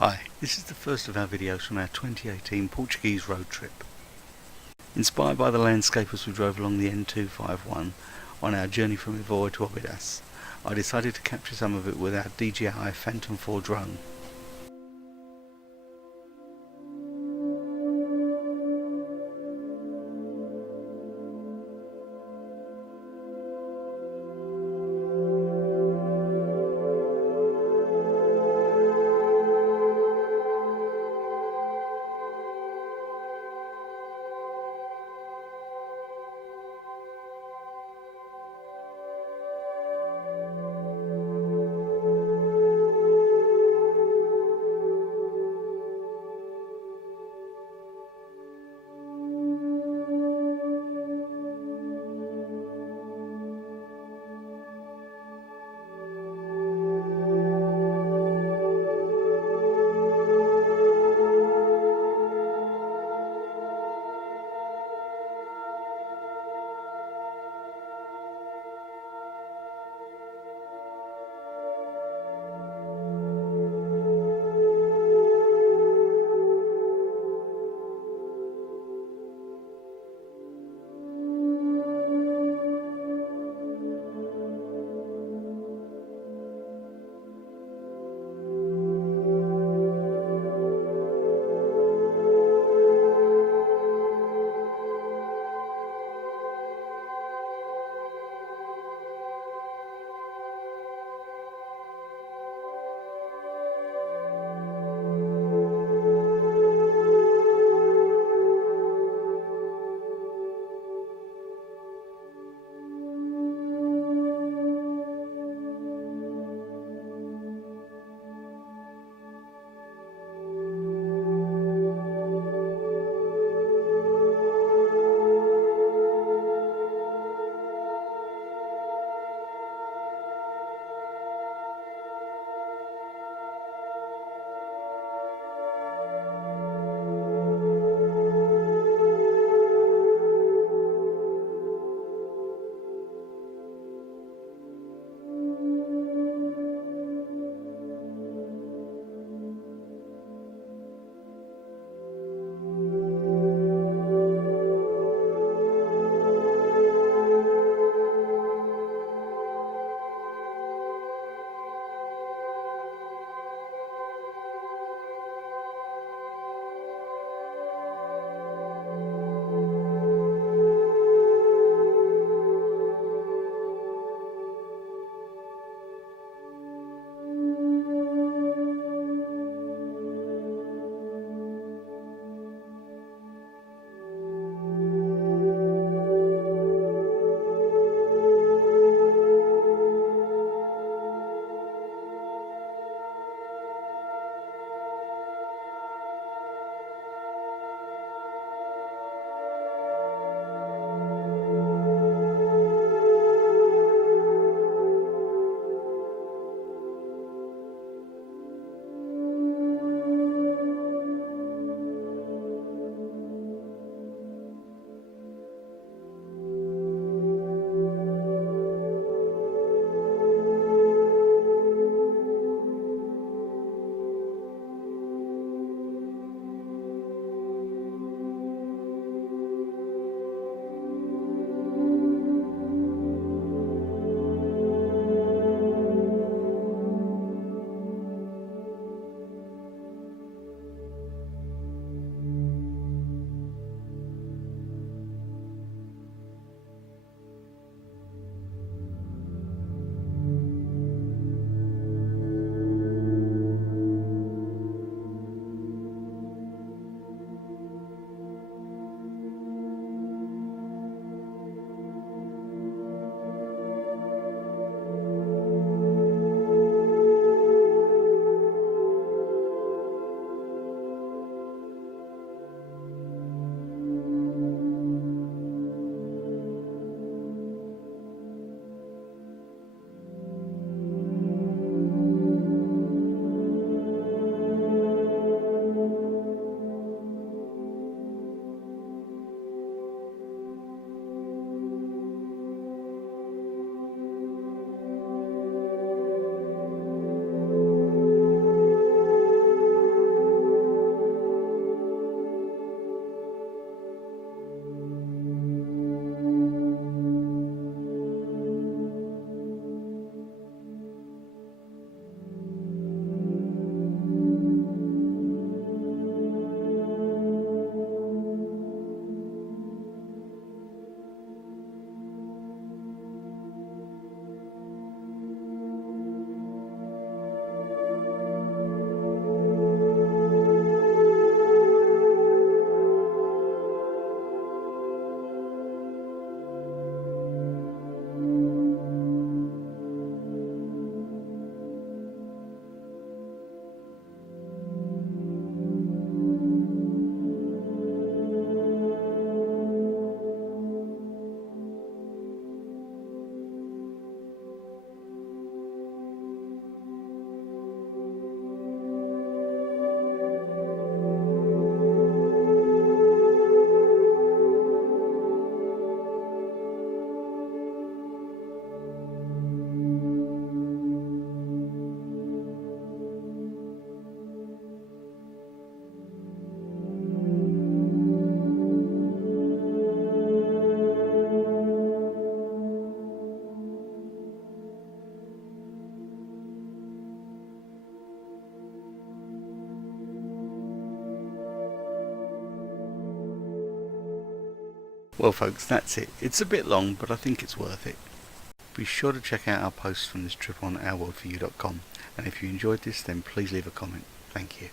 Hi, this is the first of our videos from our 2018 Portuguese road trip. Inspired by the landscape as we drove along the N251 on our journey from Évora to Óbidos, I decided to capture some of it with our DJI Phantom 4 drone. Well folks, that's it. It's a bit long, but I think it's worth it. Be sure to check out our posts from this trip on ourworldforyou.com, and if you enjoyed this, then please leave a comment. Thank you.